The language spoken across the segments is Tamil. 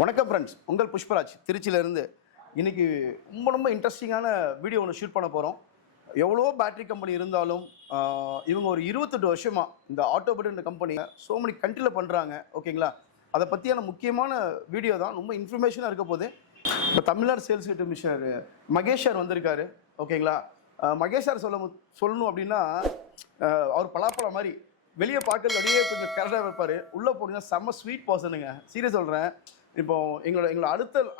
வணக்கம் ஃப்ரெண்ட்ஸ், உங்கள் புஷ்பராஜ் திருச்சியிலேருந்து. இன்றைக்கி ரொம்ப இன்ட்ரெஸ்டிங்கான வீடியோ ஒன்று ஷூட் பண்ண போகிறோம். எவ்வளோ பேட்டரி கம்பெனி இருந்தாலும் இவங்க ஒரு 28 வருஷமாக இந்த ஆட்டோபேட் கம்பெனியை சோ மெனி கண்ட்ரியில் பண்ணுறாங்க. ஓகேங்களா, அதை பற்றியான முக்கியமான வீடியோ தான். ரொம்ப இன்ஃபர்மேஷனாக இருக்க போது. இப்போ தமிழ்நாடு சேல்ஸ் கிட்ட மிஷனர் மகேஷ் சார் வந்திருக்காரு. ஓகேங்களா, மகேஷ் சார் சொல்லணும் அப்படின்னா அவர் பலாப்பழம் மாதிரி வெளியே பார்க்கறது அப்படியே கொஞ்சம் கரெக்டாக வைப்பார். உள்ளே போனீங்கன்னா செம்ம ஸ்வீட் பர்சனுங்க. சீரியஸ் சொல்கிறேன். இப்போ எங்களோட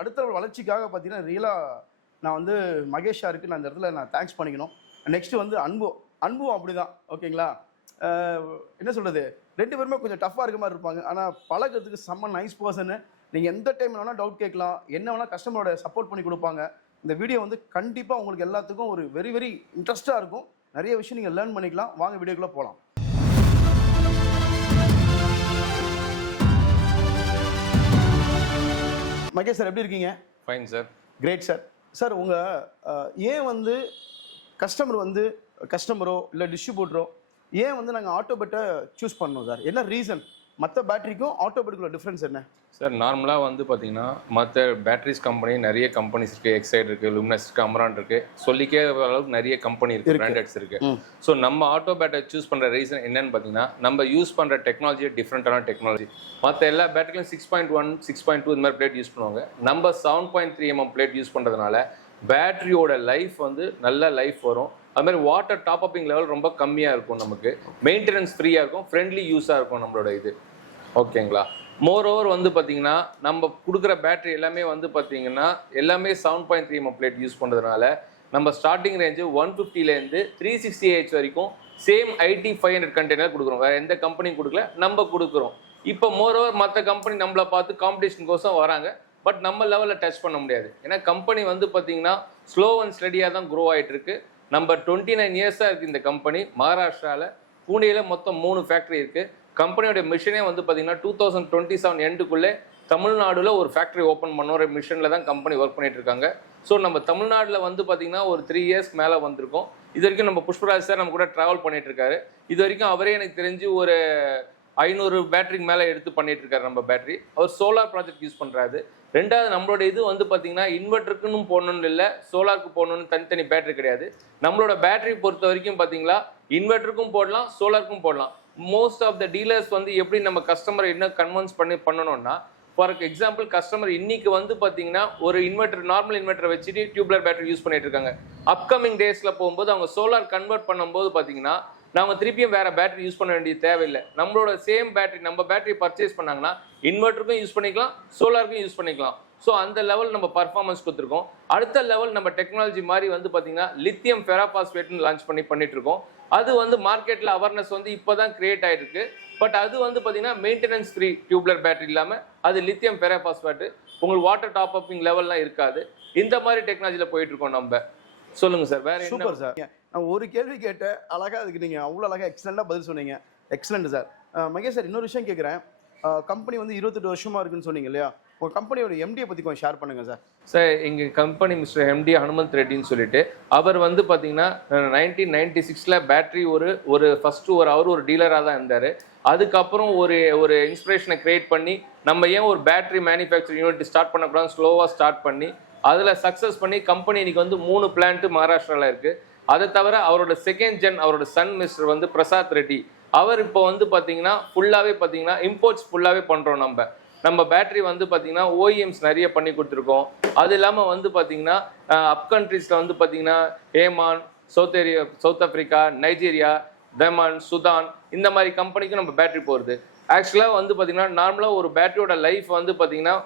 அடுத்த வளர்ச்சிக்காக பார்த்தீங்கன்னா ரியலாக நான் வந்து மகேஷ் சாருக்கு நான் இந்த இடத்துல நான் தேங்க்ஸ் பண்ணிக்கணும். நெக்ஸ்ட்டு வந்து அன்பும் அப்படி தான். ஓகேங்களா, என்ன சொல்கிறது, ரெண்டு பேருமே கொஞ்சம் டஃப்பாக இருக்க மாதிரி இருப்பாங்க. ஆனால் பழகிறதுக்கு செம்ம நைஸ் பர்சனு. நீங்கள் எந்த டைம் வேணால் டவுட் கேட்கலாம், என்ன வேணால் கஸ்டமரோட சப்போர்ட் பண்ணி கொடுப்பாங்க. இந்த வீடியோ வந்து கண்டிப்பாக உங்களுக்கு எல்லாத்துக்கும் ஒரு வெரி இன்ட்ரெஸ்ட்டாக இருக்கும். நிறைய விஷயம் நீங்கள் லேர்ன் பண்ணிக்கலாம். வாங்க வீடியோக்குள்ளே போகலாம். மகேஷ் சார், எப்படி இருக்கீங்க? Fine sir. Great sir. Sir, உங்கள் ஏன் வந்து கஸ்டமரோ இல்லை டிஸ்ட்ரிபியூட்டரோ ஏன் வந்து நாங்கள் ஆட்டோபேட்டை சூஸ் பண்ணோம் சார்? என்ன ரீசன்? மற்ற பேட்டரிக்கும் ஆட்டோபேட்டுக்குள்ள டிஃப்ரென்ஸ் என்ன சார்? நார்மலாக வந்து பார்த்தீங்கன்னா மற்ற பேட்டரிஸ் கம்பெனி நிறைய கம்பெனிஸ் இருக்குது. எக்ஸைட் இருக்குது, லுமினஸ் இருக்குது, அமரான் இருக்குது, சொல்லிக்கே அளவுக்கு நிறைய கம்பெனி இருக்குது, பிராண்டட்ஸ் இருக்குது. ஸோ நம்ம ஆட்டோபேட்டை சூஸ் பண்ணுற ரீசன் என்னன்னு பார்த்தீங்கன்னா, நம்ம யூஸ் பண்ணுற டெக்னாலஜி டிஃப்ரெண்ட்டான டெக்னாலஜி. மற்ற எல்லா பேட்டரிலையும் 6.1, 6.2 இந்த மாதிரி பிளேட் யூஸ் பண்ணுவாங்க. நம்ம 7.3 mm பிளேட் யூஸ் பண்ணுறதுனால பேட்டரியோட லைஃப் வந்து நல்ல லைஃப் வரும். அது மாதிரி வாட்டர் டாப் அப்பிங் லெவல் ரொம்ப கம்மியாக இருக்கும். நமக்கு மெயின்டெனன்ஸ் ஃப்ரீயாக இருக்கும், ஃப்ரெண்ட்லி யூஸாக இருக்கும் நம்மளோட இது. ஓகேங்களா, மோர் ஓவர் வந்து பார்த்தீங்கன்னா நம்ம கொடுக்குற பேட்டரி எல்லாமே வந்து பார்த்தீங்கன்னா எல்லாமே 7.3 mm பிளேட் யூஸ் பண்ணுறதுனால நம்ம ஸ்டார்டிங் ரேஞ்சு 150லேருந்து 360H வரைக்கும் சேம் ஐடி 500 கண்டெய்னர் கொடுக்குறோம். வேறு எந்த கம்பெனியும் கொடுக்கல, நம்ம கொடுக்குறோம். இப்போ மோர் ஓவர் மற்ற கம்பெனி நம்மளை பார்த்து காம்படிஷனுக்கோசம் வராங்க. பட் நம்ம லெவலில் டச் பண்ண முடியாது. ஏன்னா கம்பெனி வந்து பார்த்தீங்கன்னா ஸ்லோ அண்ட் ஸ்டடியாக தான் க்ரோ ஆகிட்டு இருக்கு. நம்ம 29 இயர்ஸாக இருக்குது இந்த கம்பெனி. மகாராஷ்டிராவில் புனேயில் மொத்தம் 3 ஃபேக்ட்ரி இருக்குது. கம்பெனியோட மிஷனே வந்து பார்த்தீங்கன்னா 2027 எண்டுக்குள்ளே தமிழ்நாடுல ஒரு ஃபேக்ட்ரி ஓப்பன் பண்ண ஒரு மிஷனில் தான் கம்பெனி ஒர்க் பண்ணிட்டு இருக்காங்க. ஸோ நம்ம தமிழ்நாட்டில் வந்து பார்த்தீங்கன்னா ஒரு 3 இயர்ஸ் மேலே வந்திருக்கோம். இது வரைக்கும் நம்ம புஷ்பராஜ் சார் நம்ம கூட ட்ராவல் பண்ணிட்டு இருக்காரு. இது வரைக்கும் அவரே எனக்கு தெரிஞ்சு ஒரு 500 பேட்டரிக்கு மேலே எடுத்து பண்ணிட்டு இருக்காரு நம்ம பேட்டரி. அவர் சோலார் ப்ராஜெக்ட் யூஸ் பண்ணுறாரு. ரெண்டாவது நம்மளோட இது வந்து பார்த்தீங்கன்னா இன்வெர்ட்டருக்குன்னு போடணும்னு இல்லை, சோலாருக்கு போடணும்னு தனித்தனி பேட்டரி கிடையாது. நம்மளோட பேட்டரி பொறுத்த வரைக்கும் பார்த்தீங்களா இன்வெர்ட்டருக்கும் போடலாம், சோலாருக்கும் போடலாம். மோஸ்ட் ஆஃப் த டீலர்ஸ் வந்து எப்படி நம்ம கஸ்டமரை என்ன கன்வின்ஸ் பண்ணணும்னா, ஃபார் எக்ஸாம்பிள் கஸ்டமர் இன்னைக்கு வந்து பார்த்தீங்கன்னா ஒரு இன்வெர்ட்டர், நார்மல் இன்வெர்ட்டரை வச்சுட்டு டியூப்லர் பேட்டரி யூஸ் பண்ணிட்டு இருக்காங்க. அப்கமிங் டேஸில் போகும்போது அவங்க சோலார் கன்வெர்ட் பண்ணும்போது பார்த்தீங்கன்னா நாங்கள் திருப்பியும் வேறு பேட்டரி யூஸ் பண்ண வேண்டிய தேவையில்லை. நம்மளோட சேம் பேட்டரி நம்ம பேட்டரி பர்ச்சேஸ் பண்ணாங்கன்னா இன்வெர்ட்டருக்கும் யூஸ் பண்ணிக்கலாம், சோலாருக்கும் யூஸ் பண்ணிக்கலாம். ஸோ அந்த லெவல் நம்ம பர்ஃபார்மன்ஸ் கொடுத்துருக்கோம். அடுத்த லெவல் நம்ம டெக்னாலஜி மாதிரி வந்து பார்த்தீங்கன்னா லித்தியம் ஃபெராபாஸ்பேட்னு லான்ச் பண்ணிட்டு இருக்கோம். அது வந்து மார்க்கெட்டில் அவேர்னஸ் வந்து இப்போ தான் கிரியேட் ஆகிருக்கு. பட் அது வந்து பார்த்தீங்கன்னா மெயின்டெனன்ஸ் ஃப்ரீ டியூப்லர் பேட்டரி இல்லாமல் அது லித்தியம் ஃபெராபாஸ்பேட்டு. உங்களுக்கு வாட்டர் டாப் அப்பிங் லெவல்லாம் இருக்காது. இந்த மாதிரி டெக்னாலஜியில் போயிட்டு இருக்கோம் நம்ம. சொல்லுங்க சார், வேற என்ன? Super sir. நான் ஒரு கேள்வி கேட்டேன், அழகா அதுக்கு நீங்கள் அவ்வளோ அழகாக எக்ஸலண்டாக பதில் சொன்னீங்க. Excellent sir. மகேஷ் சார், இன்னொரு விஷயம் கேட்குறேன். கம்பெனி வந்து 28 வருஷமா இருக்குன்னு சொன்னீங்க இல்லையா? உங்கள் கம்பெனியோட எம்டியை பற்றி கொஞ்சம் ஷேர் பண்ணுங்க சார். சார், எங்கள் கம்பெனி மிஸ்டர் எம்டி ஹனுமந்த் ரெட்டின்னு சொல்லிட்டு அவர் வந்து பார்த்தீங்கன்னா 1996 பேட்டரி ஃபஸ்ட்டு அவர் ஒரு டீலராக தான் இருந்தார். அதுக்கப்புறம் ஒரு இன்ஸ்பிரேஷனை கிரியேட் பண்ணி நம்ம ஏன் ஒரு பேட்டரி மேனுஃபேக்சரிங் யூனிட் ஸ்டார்ட் பண்ணக்கூடாது ஸ்லோவாக ஸ்டார்ட் பண்ணி அதில் சக்ஸஸ் பண்ணி கம்பெனி இன்னைக்கு வந்து 3 பிளான்ட்டு மகாராஷ்டிராவில் இருக்குது. அதை தவிர அவரோட செகண்ட் ஜென் அவரோட சன் மிஸ்டர் வந்து பிரசாத் ரெட்டி, அவர் இப்போ வந்து பார்த்தீங்கன்னா ஃபுல்லாகவே பார்த்தீங்கன்னா இம்போர்ட்ஸ் ஃபுல்லாகவே பண்ணுறோம். நம்ம பேட்டரி வந்து பார்த்தீங்கன்னா ஓஇஎம்ஸ் நிறைய பண்ணி கொடுத்துருக்கோம். அது இல்லாமல் வந்து பார்த்தீங்கன்னா அப் கண்ட்ரீஸில் வந்து பார்த்தீங்கன்னா ஏமான், south Africa, Nigeria, demon, Sudhan, இந்த மாதிரி கம்பெனிக்கும் நம்ம பேட்டரி போகிறது. ஆக்சுவலாக வந்து பார்த்தீங்கன்னா நார்மலாக ஒரு பேட்டரியோட லைஃப் வந்து பார்த்தீங்கன்னா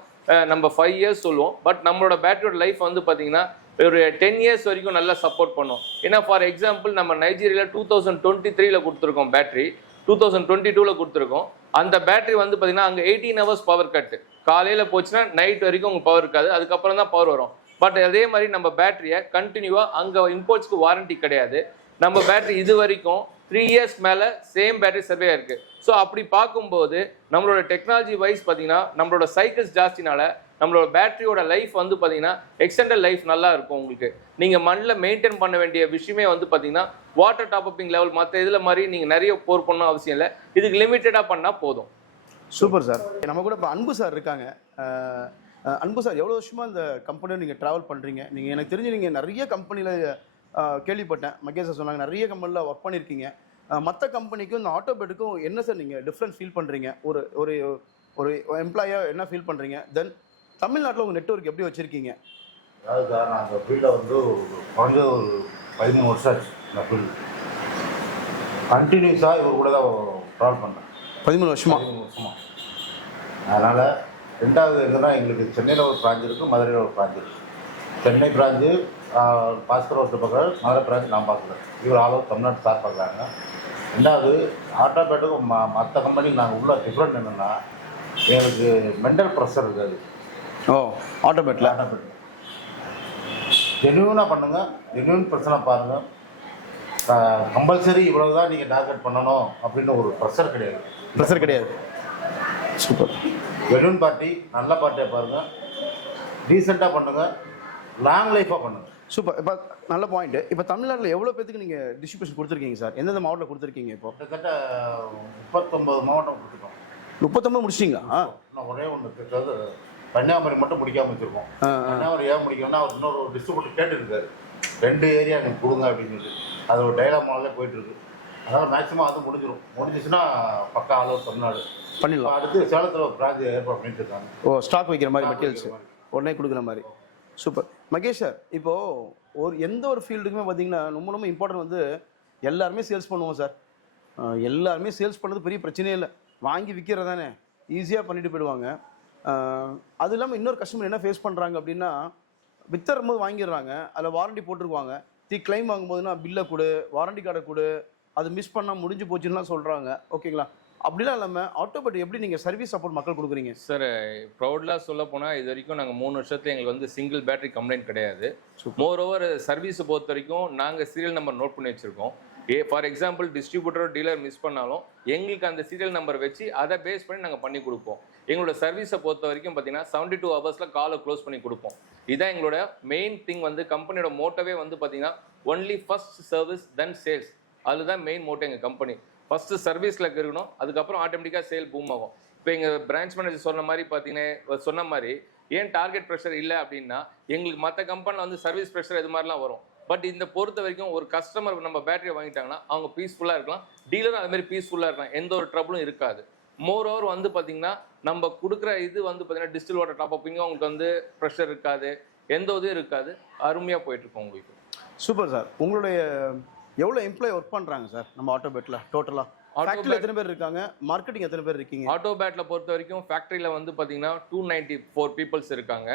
நம்ம 5 இயர்ஸ் சொல்லுவோம். பட் நம்மளோட பேட்டரியோட லைஃப் வந்து பார்த்தீங்கன்னா ஒரு 10 இயர்ஸ் வரைக்கும் நல்லா சப்போர்ட் பண்ணும். ஏன்னா ஃபார் எக்ஸாம்பிள் நம்ம நைஜீரியாவில் 2023 கொடுத்துருக்கோம் பேட்டரி, 2022 கொடுத்துருக்கோம். அந்த பேட்டரி வந்து பார்த்தீங்கன்னா அங்கே 18 hours பவர் கட்டு. காலையில் போச்சுன்னா நைட் வரைக்கும் உங்களுக்கு பவர் இருக்காது, அதுக்கப்புறம் தான் பவர் வரும். பட் அதே மாதிரி நம்ம பேட்டரியை கண்டினியூவாக அங்கே இம்போர்ட்ஸ்க்கு வாரண்டி கிடையாது. நம்ம பேட்டரி இது வரைக்கும் 3 இயர்ஸ் மேலே சேம் பேட்டரி சர்வே இருக்குது. ஸோ அப்படி பார்க்கும்போது நம்மளோட டெக்னாலஜி வைஸ் பார்த்தீங்கன்னா நம்மளோட சைக்கிள்ஸ் ஜாஸ்தினால நம்மளோட பேட்டரியோட லைஃப் வந்து பார்த்தீங்கன்னா எக்ஸ்டெண்டட் லைஃப் நல்லா இருக்கும். உங்களுக்கு நீங்கள் மண்ணில் மெயின்டைன் பண்ண வேண்டிய விஷயமே வந்து பார்த்தீங்கன்னா வாட்டர் டாப் அப்பிங் லெவல் மற்ற இதில் மாதிரி நீங்கள் நிறைய போர் பண்ணணும் அவசியம் இல்லை. இதுக்கு லிமிட்டடாக பண்ணால் போதும். Super sir. நம்ம கூட இப்போ அன்பு சார் இருக்காங்க. அன்பு சார், எவ்வளோ வருஷமாக இந்த கம்பெனியை நீங்கள் ட்ராவல் பண்ணுறீங்க? நீங்கள் எனக்கு தெரிஞ்சு நீங்கள் நிறைய கம்பெனியில் கேள்விப்பட்டேன், மகேஷ் சார் சொன்னாங்க நிறைய கம்பெனியில் ஒர்க் பண்ணியிருக்கீங்க. மற்ற கம்பெனிக்கும் இந்த ஆட்டோபேட்டுக்கும் என்ன சார் நீங்கள் டிஃப்ரென்ஸ் ஃபீல் பண்ணுறீங்க? ஒரு ஒரு ஒரு எம்ப்ளாயாக என்ன ஃபீல் பண்ணுறீங்க? தென் தமிழ்நாட்டில் உங்கள் நெட்வொர்க் எப்படி வச்சுருக்கீங்க? அதாவது சார், நான் அந்த ஃபீல்டில் வந்து குறைஞ்ச ஒரு 13 வருஷம் ஆச்சு. இந்த ஃபீல்டு கண்டினியூஸாக இவர் கூட தான் ட்ராவல் பண்ணேன். 13 வருஷமா? 13 வருஷமா. அதனால் ரெண்டாவது எதுனா எங்களுக்கு சென்னையில் ஒரு பிரான்ச் இருக்குது, மதுரையில் ஒரு பிரான்ச் இருக்குது. சென்னை பிரான்ச்சு பாஸ்கர் ஹோட்டல் பார்க்குறாரு, மதுரை பிரான்ச் நான் பார்க்குறேன். இவர் ஆல் ஓவர் தமிழ்நாடு சார் பார்க்குறாங்க. ரெண்டாவது ஆட்டோபேட்டுக்கும் மற்ற கம்பெனிக்கு நாங்கள் உள்ள டிஃப்ரெண்ட் என்னென்னா, எங்களுக்கு மென்டல் ப்ரெஷர் இருக்காது. ஓ, ஆட்டோபேட்டில் ஜென்யூனாக பண்ணுங்கள், ஜென்யூன் பிரச்சனை பாருங்கள். கம்பல்சரி இவ்வளோ தான் நீங்கள் டார்கெட் பண்ணணும் அப்படின்னு ஒரு ப்ரெஷர் கிடையாது. ப்ரெஷர் கிடையாது. சூப்பர். ஜென்யூன் பார்ட்டி, நல்ல பார்ட்டியாக பாருங்கள், டீசெண்டாக பண்ணுங்கள், லாங் லைஃபாக பண்ணுங்கள். சூப்பர். இப்போ நல்ல பாயிண்ட்டு. இப்போ தமிழ்நாட்டில் எவ்வளோ பேருக்கு நீங்கள் டிஸ்ட்ரிபியூஷன் கொடுத்துருக்கீங்க சார்? எந்தெந்த மாவட்டத்தில் கொடுத்துருக்கீங்க? இப்போ கிட்டத்தட்ட 39 மாவட்டம் கொடுத்துட்டோம். 39 முடிச்சிட்டிங்களா? இன்னும் ஒரே ஒன்று இருக்கிறது, கன்னியாகுமரி மட்டும் முடிக்காமல் வச்சுருக்கோம். கன்னியாகுமரி ஏன் முடிக்கணும்னா, அவர் இன்னொரு டிஸ்ட்ரிபியூட்டர் கேட்டுருக்காரு, 2 ஏரியா எனக்கு கொடுங்க அப்படின்னு சொல்லி. அது ஒரு டைலாக் மாடலே போயிட்டுருக்கு. அதனால் மேக்ஸிமம் அது முடிஞ்சிச்சுன்னா பக்கா ஆல் ஓவர் தமிழ்நாடு பண்ணிடலாம். அடுத்து சேலத்தில் ஒரு பிரான்ச் ஏற்பாடு பண்ணிட்டு இருக்காங்க. ஓ, ஸ்டாக் வைக்கிற மாதிரி மெட்டீரியல்ஸ் உடனே கொடுக்குற மாதிரி. சூப்பர். மகேஷ் சார், இப்போது எந்த ஒரு ஃபீல்டுக்குமே பார்த்தீங்கன்னா ரொம்ப ரொம்ப இம்பார்ட்டன்ட் வந்து எல்லாருமே சேல்ஸ் பண்ணுவோம் சார். எல்லாருமே சேல்ஸ் பண்ணது பெரிய பிரச்சனையே இல்லை, வாங்கி விற்கிறது தானே, ஈஸியாக பண்ணிட்டு போயிடுவாங்க. அது இல்லாமல் இன்னொரு கஸ்டமர் என்ன ஃபேஸ் பண்ணுறாங்க அப்படின்னா, வித்தரும் போது வாங்கிடுறாங்க, அதில் வாரண்டி போட்டிருக்குவாங்க, கிளைம் வாங்கும்போதுன்னா பில்லை கொடு, வாரண்டி கார்டை கொடு, அது மிஸ் பண்ணால் முடிஞ்சு போச்சுன்னுலாம் சொல்கிறாங்க. ஓகேங்களா? அப்படிலாம் இல்லாமல் ஆட்டோபேட் எப்படி நீங்கள் சர்வீஸ் சப்போர்ட் மக்கள் கொடுக்குறீங்க சார்? ப்ரௌட்லாக சொல்ல போனால் இது வரைக்கும் நாங்கள் 3 வருஷத்துல எங்களுக்கு வந்து சிங்கிள் பேட்டரி கம்ப்ளைண்ட் கிடையாது. மோர் ஓவர் சர்வீஸை பொறுத்த வரைக்கும் நாங்கள் சீரியல் நம்பர் நோட் பண்ணி வச்சுருக்கோம். For example distributor dealer miss பண்ணாலும் எங்களுக்கு அந்த சீரியல் நம்பர் வச்சு அதை பேஸ் பண்ணி நாங்கள் பண்ணி கொடுப்போம். எங்களோட சர்வீஸை பொறுத்த வரைக்கும் பார்த்தீங்கன்னா 72 ஹவர்ஸில் காலை க்ளோஸ் பண்ணி கொடுப்போம். இதுதான் எங்களோட மெயின் திங். வந்து கம்பெனியோட மோட்டோவே வந்து பார்த்தீங்கன்னா ஒன்லி ஃபர்ஸ்ட் சர்வீஸ் தென் சேல்ஸ். அதுதான் மெயின் மோட்டோ எங்கள் கம்பெனி. ஃபஸ்ட்டு சர்வீஸில் இருக்கணும், அதுக்கப்புறம் ஆட்டோமேட்டிக்காக சேல் பூம் ஆகும். இப்போ எங்கள் பிரான்ச் மேனேஜர் சொன்ன மாதிரி பார்த்தீங்கன்னா, சொன்ன மாதிரி ஏன் டார்கெட் ப்ரெஷர் இல்லை அப்படின்னா, எங்களுக்கு மற்ற கம்பெனியில் வந்து சர்வீஸ் ப்ரெஷர் இது மாதிரிலாம் வரும். பட் இந்த பொறுத்த வரைக்கும் ஒரு கஸ்டமர் நம்ம பேட்டரியை வாங்கிட்டாங்கன்னா அவங்க பீஸ்ஃபுல்லாக இருக்கலாம், டீலரும் அது மாதிரி பீஸ்ஃபுல்லாக இருக்கலாம், எந்த ஒரு ட்ரபிளும் இருக்காது. மோர் ஓவர் வந்து பார்த்தீங்கன்னா நம்ம கொடுக்குற இது வந்து பார்த்தீங்கன்னா டிஸ்டில் வாட்டர் டாப் அப்பிங்க உங்களுக்கு வந்து ப்ரெஷர் இருக்காது, எந்த இதுவும் இருக்காது, அருமையாக போயிட்டுருக்கோம் உங்களுக்கு. Super sir. உங்களுடைய எவ்வளோ எம்ப்ளாயி ஒர்க் பண்ணுறாங்க சார் நம்ம ஆட்டோபேட்டில்? டோட்டலாக ஃபேக்ட்ரியில் எத்தனை பேர் இருக்காங்க, மார்க்கெட்டிங் எத்தனை பேர் இருக்கீங்க? ஆட்டோபேட்டில் பொறுத்த வரைக்கும் ஃபேக்ட்ரியில் வந்து பார்த்தீங்கன்னா 294 பீப்புள்ஸ் இருக்காங்க.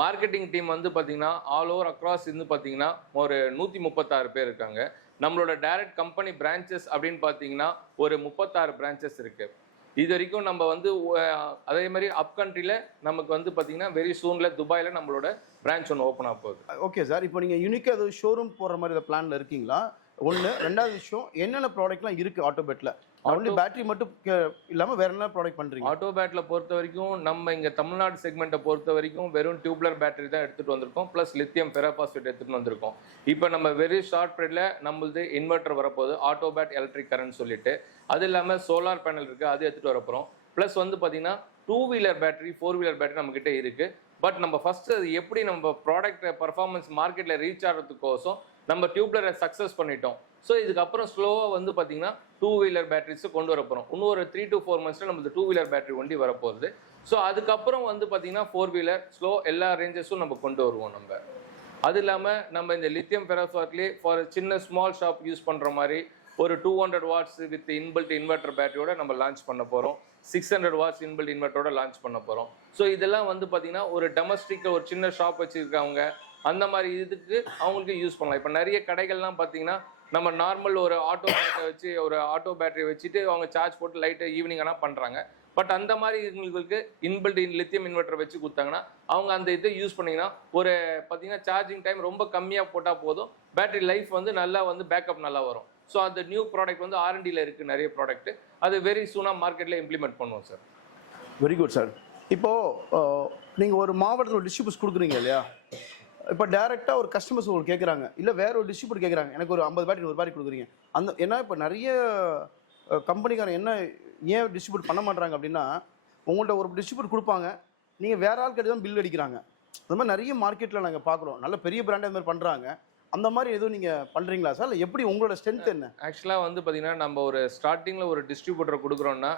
மார்க்கெட்டிங் டீம் வந்து பார்த்தீங்கன்னா ஆல் ஓவர் அக்ராஸ் இருந்து பார்த்தீங்கன்னா ஒரு 136 பேர் இருக்காங்க. நம்மளோட டைரக்ட் கம்பெனி பிரான்ச்சஸ் அப்படின்னு பார்த்தீங்கன்னா ஒரு 36 பிரான்ச்சஸ் இருக்குது. இது வரைக்கும் நம்ம வந்து அதே மாதிரி அப் கண்ட்ரியில் நமக்கு வந்து பார்த்தீங்கன்னா வெரி சூனில் துபாயில் நம்மளோட பிரான்ச் ஒன்று ஓப்பன் ஆக போகுது. Okay sir. இப்போ நீங்கள் யூனிக்காக ஏதாவது ஷோரூம் போகிற மாதிரி பிளானில் இருக்கீங்களா? ஒன்று. ரெண்டாவது விஷயம், என்னென்ன ப்ராடக்ட்லாம் இருக்குது ஆட்டோபேட்டில்? ஒன்லி பேட்டரி மட்டும் இல்லாமல் வேற என்ன ப்ராடக்ட் பண்ணுறீங்க? ஆட்டோபேட்டில் பொறுத்த வரைக்கும் நம்ம இங்கே தமிழ்நாடு செக்மெண்ட்டை பொறுத்த வரைக்கும் வெறும் டியூப்லர் பேட்டரி தான் எடுத்துகிட்டு வந்திருக்கோம், ப்ளஸ் லித்தியம் ஃபெராபாஸ்பேட் எடுத்துகிட்டு வந்திருக்கோம். இப்போ நம்ம வெரி ஷார்ட் பீரியடில் நம்மளது இன்வெர்டர் வரப்போகுது, ஆட்டோபேட் எலக்ட்ரிக் கரண்ட் சொல்லிட்டு. அது இல்லாமல் சோலார் பேனல் இருக்குது, அது எடுத்துகிட்டு வரப்போகிறோம். ப்ளஸ் வந்து பார்த்தீங்கன்னா 2 வீலர் பேட்டரி 4 வீலர் பேட்டரி நம்மக்கிட்ட இருக்குது. பட் நம்ம ஃபஸ்ட்டு அது எப்படி நம்ம ப்ராடக்ட் பர்ஃபார்மன்ஸ் மார்க்கெட்டில் ரீச் ஆகிறதுக்கோசம் நம்ம டியூப்லரை சக்ஸஸ் பண்ணிட்டோம். ஸோ இதுக்கப்புறம் ஸ்லோவாக வந்து பார்த்தீங்கன்னா 2 வீலர் பேட்டரிஸை கொண்டு வர போகிறோம். இன்னும் ஒரு 3 to 4 monthஸில் நம்மளுக்கு 2 வீலர் பேட்டரி வண்டி வரப்போகுது. ஸோ அதுக்கப்புறம் வந்து பார்த்தீங்கன்னா 4 வீலர் ஸ்லோ எல்லா ரேஞ்சஸும் நம்ம கொண்டு வருவோம். நம்ம அது இல்லாமல் நம்ம இந்த லித்தியம் ஃபெராபாஸ்பேட்லேயே ஃபார் சின்ன ஸ்மால் ஷாப் யூஸ் பண்ணுற மாதிரி ஒரு 200 watts வித் இன்பில்ட் இன்வெர்டர் பேட்டரியோட நம்ம லான்ச் பண்ண போகிறோம். 600 watts இன்பில்ட் இன்வெர்டரோட லான்ச் பண்ண போகிறோம். ஸோ இதெல்லாம் வந்து பார்த்தீங்கன்னா ஒரு டொமஸ்டிக் ஒரு சின்ன ஷாப் வச்சுருக்கவங்க அந்த மாதிரி இதுக்கு அவங்களுக்கு யூஸ் பண்ணலாம். இப்போ நிறைய கடைகள்லாம் பார்த்தீங்கன்னா நம்ம நார்மல் ஒரு ஆட்டோ பேட்டரி வச்சு ஒரு ஆட்டோ பேட்டரி வச்சுட்டு அவங்க சார்ஜ் போட்டு லைட்டு ஈவினிங் ஆனால் பண்ணுறாங்க. பட் அந்த மாதிரி இவங்களுக்கு இன்பில்ட் லித்தியம் இன்வெர்டர் வச்சு கொடுத்தாங்கன்னா அவங்க அந்த இதை யூஸ் பண்ணிங்கன்னா ஒரு பார்த்தீங்கன்னா சார்ஜிங் டைம் ரொம்ப கம்மியாக போட்டால் போதும், பேட்டரி லைஃப் வந்து நல்லா வந்து பேக்கப் நல்லா வரும். ஸோ அந்த நியூ ப்ராடக்ட் வந்து R&Dயில் இருக்குது நிறைய ப்ராடக்ட், அது வெரி சூனாக மார்க்கெட்டில் இம்ப்ளிமெண்ட் பண்ணுவோம் சார். Very good sir. இப்போது நீங்கள் ஒரு மாவட்டத்தில் ஒரு டிஸ்ட்ரிபியூட்ஸ் கொடுக்குறீங்க இல்லையா? இப்போ டேரெக்டாக ஒரு கஸ்டமர்ஸ் உங்களுக்கு கேட்குறாங்க, இல்லை வேற ஒரு டிஸ்ட்ரிபியூட் கேட்குறாங்க, எனக்கு ஒரு 50 பேட்டரி 100 பேட்டரி கொடுக்குறீங்க. ஏன்னா இப்போ நிறைய கம்பெனிக்காரன் ஏன் டிஸ்ட்ரிபியூட் பண்ண மாட்டாங்க அப்படின்னா, உங்கள்கிட்ட ஒரு டிஸ்ட்ரிபியூட் கொடுப்பாங்க, நீங்கள் வேற ஆள் கிட்ட தான் பில் அடிக்கிறாங்க. அந்த மாதிரி நிறைய மார்க்கெட்டில் நாங்கள் பார்க்குறோம். நல்ல பெரிய பிராண்ட் அந்த மாதிரி பண்ணுறாங்க. அந்த மாதிரி எதுவும் நீங்கள் பண்ணுறீங்களா சார்? இல்லை எப்படி உங்களோட ஸ்ட்ரென்த் என்ன? ஆக்சுவலாக வந்து பார்த்தீங்கன்னா நம்ம ஒரு ஸ்டார்டிங்கில் ஒரு டிஸ்ட்ரிபியூட்டர் கொடுக்குறோன்னா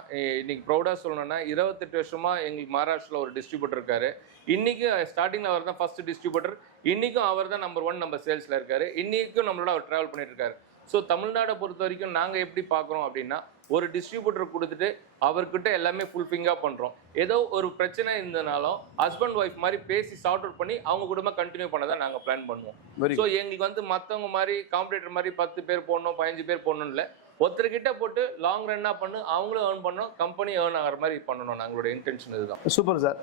இன்னைக்கு ப்ரௌடாக சொல்லணும்னா 28 வருஷமாக எங்களுக்கு மகாராஷ்டிராவில் ஒரு டிஸ்ட்ரிபியூட்டர் இருக்காரு. இன்னைக்கு ஸ்டார்டிங்கில் அவர் தான் ஃபர்ஸ்ட் டிஸ்ட்ரிபியூட்டர். இன்னைக்கும் அவர் தான் நம்பர் 1 நம்ம சேல்ஸில் இருக்காரு. இன்னைக்கும் நம்மளோட அவர் ட்ராவல் பண்ணிட்டு இருக்காரு. ஸோ தமிழ்நாடை பொறுத்த வரைக்கும் நாங்கள் எப்படி பார்க்குறோம் அப்படின்னா, ஒரு டிஸ்ட்ரிபியூட்டர் கொடுத்துட்டு அவர்கிட்ட எல்லாமே ஃபுல்ஃபிங்காக பண்ணுறோம். ஏதோ ஒரு பிரச்சனை இருந்தனாலும் ஹஸ்பண்ட் ஒய்ஃப் மாதிரி பேசி சார்ட் அவுட் பண்ணி அவங்க குடும்பம் கண்டினியூ பண்ண தான் நாங்கள் பிளான் பண்ணுவோம். ஸோ எங்களுக்கு வந்து மற்றவங்க மாதிரி காம்படிட்டர் மாதிரி 10 பேர் போடணும் 15 பேர் போடணும் இல்லை, ஒருத்தர்கிட்ட போட்டு லாங் ரன்னாக பண்ணு, அவங்களும் ஏர்ன் பண்ணணும், கம்பெனி ஏர்ன் ஆகிற மாதிரி பண்ணணும். நாங்களோட இன்டென்ஷன் இதுதான். Super sir.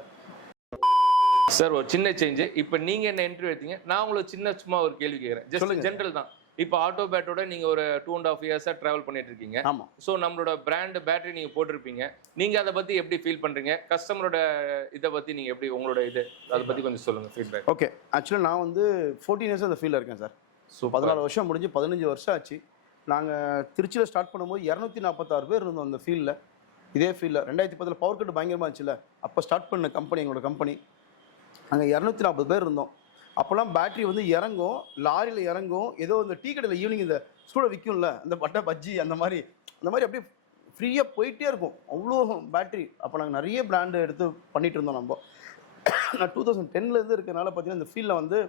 சார் ஒரு சின்ன சேஞ்சு. இப்போ நீங்கள் என்ன இன்டர்வியூ எடுத்தீங்க, நான் உங்களுக்கு சும்மா ஒரு கேள்வி கேட்குறேன். ஜஸ்ட் ஜென்ரல் தான். இப்போ ஆட்டோ பேட்டோட நீங்கள் ஒரு 2.5 இயர்ஸாக ட்ராவல் பண்ணிட்டு இருக்கீங்க. ஆமாம். ஸோ நம்மளோட பிராண்ட் பேட்டரி நீங்கள் போட்டிருப்பீங்க. நீங்கள் அதை பற்றி எப்படி ஃபீல் பண்ணுறீங்க? கஸ்டமரோட இதை பற்றி நீங்கள் எப்படி உங்களோட அதை பற்றி கொஞ்சம் சொல்லுங்கள் ஃபீட்பேக். ஓகே, ஆக்சுவலாக நான் வந்து 14 இயர்ஸ் அந்த ஃபீல்டில் இருக்கேன் சார். ஸோ 14 வருஷம் முடிஞ்சு 15 வருஷம் ஆச்சு. நாங்கள் திருச்சியில் ஸ்டார்ட் பண்ணும்போது 246 பேர் இருந்தோம் அந்த ஃபீல்டில். இதே ஃபீல்டில் 2010 பவர் கட் பயங்கரமாக இருந்துச்சுல்ல, அப்போ ஸ்டார்ட் பண்ண கம்பெனி எங்களோட கம்பெனி. நாங்கள் 240 பேர் இருந்தோம். அப்போல்லாம் பேட்டரி வந்து இறங்கும், லாரியில் இறங்கும். ஏதோ இந்த டீ கடையில் ஈவினிங் இந்த ஸ்கூலில் விற்கும்ல, இந்த பட்டை பஜ்ஜி அந்த மாதிரி அப்படியே ஃப்ரீயாக போயிட்டே இருக்கும். அவ்வளோ பேட்டரி. அப்போ நாங்கள் நிறைய பிராண்டு எடுத்து பண்ணிகிட்டு இருந்தோம். நம்ம நான் 2010 இருக்கனால பார்த்தீங்கன்னா இந்த ஃபீல்டில் வந்து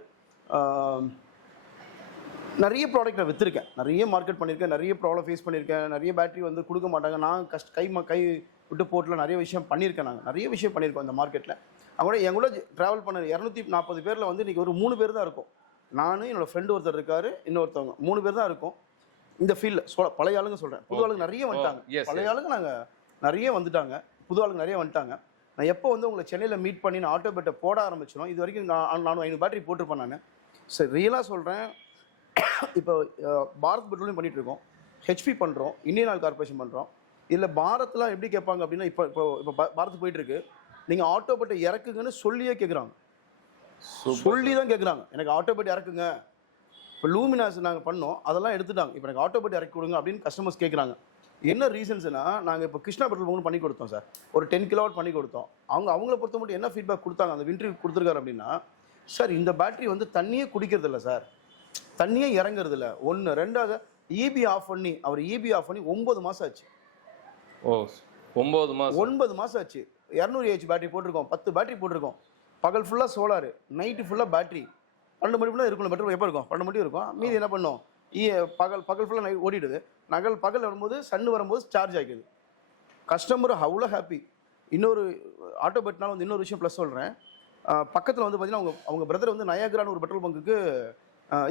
நிறைய ப்ராடக்ட் நான் விற்றுருக்கேன், நிறைய மார்க்கெட் பண்ணியிருக்கேன், நிறைய ப்ராப்ளம் ஃபேஸ் பண்ணியிருக்கேன். நிறைய பேட்டரி வந்து கொடுக்க மாட்டாங்க. நான் கை விட்டு போட்டில் நிறைய விஷயம் பண்ணியிருக்கேன். நாங்கள் நிறைய விஷயம் பண்ணியிருக்கோம் இந்த மார்க்கெட்டில். அவங்க என் கூட ட்ராவல் பண்ண 240 பேரில் வந்து இன்றைக்கி ஒரு 3 பேர் தான் இருக்கும். நான், என்னோடய ஃப்ரெண்டு ஒருத்தர் இருக்கார், இன்னொருத்தவங்க, 3 பேர் தான் இருக்கும் இந்த ஃபீல்டில். பழைய ஆளுங்க சொல்கிறேன், புது ஆளுங்க நிறைய வந்துட்டாங்க. பழைய ஆளுங்க நாங்கள் நிறைய வந்துட்டாங்க, புது ஆளுங்க நிறைய வந்துட்டாங்க. நான் எப்போ வந்து உங்களை சென்னையில் மீட் பண்ணி நான் ஆட்டோ பேட்டை போட ஆரம்பிச்சிடும், இது வரைக்கும் நான் 500 பேட்டரி போட்டிருப்பேன் நான். சரி, ரியலாக சொல்கிறேன். இப்போ பாரத் பெட்ரோலியம் பண்ணிகிட்டு இருக்கோம், ஹெச்பி பண்ணுறோம், இந்தியன் ஆயில் கார்பரேஷன் பண்ணுறோம். இதில் பாரத்லாம் எப்படி கேட்பாங்க அப்படின்னா, இப்போ பாரத் போயிட்டுருக்கு, நீங்கள் ஆட்டோ பேட்டை இறக்குங்கன்னு சொல்லியே கேட்குறாங்க. சொல்லி தான் கேட்குறாங்க, எனக்கு ஆட்டோ பேட்டை இறக்குங்க. இப்போ லூமினாஸ் நாங்கள் பண்ணோம், அதெல்லாம் எடுத்துட்டாங்க. இப்போ எனக்கு ஆட்டோ பேட்டை இறக்கி கொடுங்க அப்படின்னு கஸ்டமர்ஸ் கேட்குறாங்க. என்ன ரீசன்ஸ்னா, நாங்கள் இப்போ கிருஷ்ணா பெட்ரோல் பங்கு பண்ணி கொடுத்தோம் சார், ஒரு 10 கிலோவாட் பண்ணி கொடுத்தோம். அவங்கள பொறுத்த மட்டும் என்ன ஃபீட்பேக் கொடுத்தாங்க, அந்த இன்டர்வியூ கொடுத்துருக்காரு அப்படின்னா, சார் இந்த பேட்டரி வந்து தண்ணியே குடிக்கிறது இல்லை சார், தண்ணியே இறங்குறது இல்லை. 1 2 இபி ஆஃப் பண்ணி, அவர் இபி ஆஃப் பண்ணி 9 மாதம் ஆச்சு. ஓ, 9 மாதம் ஆச்சு. 200 AH பேட்டரி போட்டிருக்கோம், 10 பேட்டரி போட்டிருக்கோம். பகல் ஃபுல்லாக சோலாரு, நைட்டு ஃபுல்லாக பேட்டரி. 12 மணி ஃபுல்லாக இருக்கும் பெட்ரோல். எப்போ இருக்கும்? 12 மணி இருக்கும். மீதி என்ன பண்ணோம், பகல் ஃபுல்லாக நைட் ஓடிடுது. பகல் வரும்போது சன்னு வரும்போது சார்ஜ் ஆகிக்குது. கஸ்டமர் அவ்வளோ ஹாப்பி. இன்னொரு ஆட்டோ பெட்னால வந்து இன்னொரு விஷயம் ப்ளஸ் சொல்கிறேன். பக்கத்தில் வந்து பார்த்தீங்கன்னா அவங்க பிரதர் வந்து நயாகரான்னு ஒரு பெட்ரோல் பங்குக்கு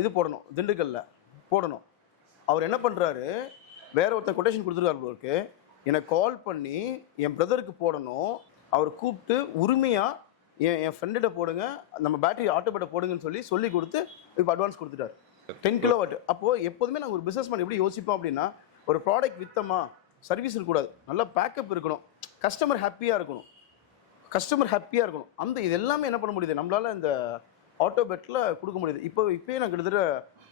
இது போடணும், திண்டுக்கல்ல போடணும். அவர் என்ன பண்ணுறாரு, வேற ஒருத்தர் கொட்டேஷன் கொடுத்துருக்காரு. எனக்கு கால் பண்ணி என் பிரதருக்கு போடணும், அவர் கூப்பிட்டு உரிமையாக என் ஃப்ரெண்டிட்ட போடுங்க, நம்ம பேட்டரி ஆட்டோ பேட்டை போடுங்கன்னு சொல்லி கொடுத்து இப்போ அட்வான்ஸ் கொடுத்துட்டாரு 10 கிலோவாட். அப்போது எப்போதுமே நாங்கள் ஒரு பிஸ்னஸ் மேன் எப்படி யோசிப்போம் அப்படின்னா, ஒரு ப்ராடக்ட் விற்றமா, சர்வீஸ் இருக்கக்கூடாது, நல்லா பேக்கப் இருக்கணும், கஸ்டமர் ஹாப்பியாக இருக்கணும். அந்த இது எல்லாமே என்ன பண்ண முடியுது நம்மளால் இந்த ஆட்டோ பேட்டில் கொடுக்க முடியுது. இப்போயே நான் கிட்டத்தட்ட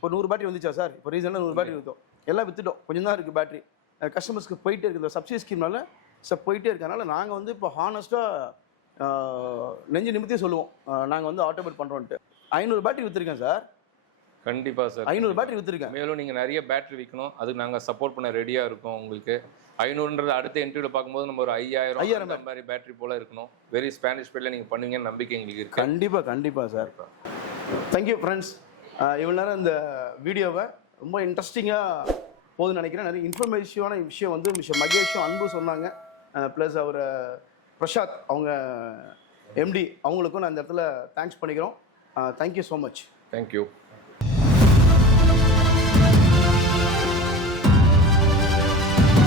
ஒரு 100 பேட்டரி வந்துச்சா சார்? இப்போ ரீசெண்டாக 100 பேட்டரி விற்றோம், எல்லாம் விற்றுட்டோம். கொஞ்சம் தான் இருக்குது பேட்டரி. கஸ்டமர்ஸ்க்கு போயிட்டே இருக்குது, இந்த சப்சிடி ஸ்கீம்னால சார் போயிட்டே இருக்கனால நாங்கள் வந்து இப்போ ஹானஸ்ட்டாக நெஞ்சு நிமித்தியே சொல்லுவோம், நாங்கள் வந்து ஆட்டோ பேட் பண்ணுறோன்ட்டு. 500 பேட்டரி விற்றுருக்கேன் சார். கண்டிப்பாக சார், 500 பேட்டரி விற்றுருக்கேன். மேலும் நீங்கள் நிறைய பேட்டரி விற்கணும், அதுக்கு நாங்கள் சப்போர்ட் பண்ண ரெடியாக இருக்கோம். உங்களுக்கு 500ன்றது அடுத்த இன்டர்வியூவில் பார்க்கும்போது நம்ம ஒரு 5000 மாதிரி பேட்டரி போல் இருக்கணும். வெரி ஸ்பானிஷ் ஸ்பீடில் நீங்கள் பண்ணுவீங்கன்னு நம்பிக்கை எங்களுக்கு இருக்குது. கண்டிப்பாக சார். Thank you friends. இவ்வளோ நேரம் இந்த வீடியோவை ரொம்ப இன்ட்ரெஸ்டிங்காக போகுதுன்னு நினைக்கிறேன். நிறைய இன்ஃபர்மேட்டிவான விஷயம் வந்து மிஸ்டர் மகேஷும் அன்பு சொன்னாங்க. ப்ளஸ் அவர் பிரசாத் அவங்க MD அவங்களுக்கும் நான் இந்த இடத்துல தேங்க்ஸ் பண்ணிக்கிறோம். Thank you so much. தேங்க்யூ.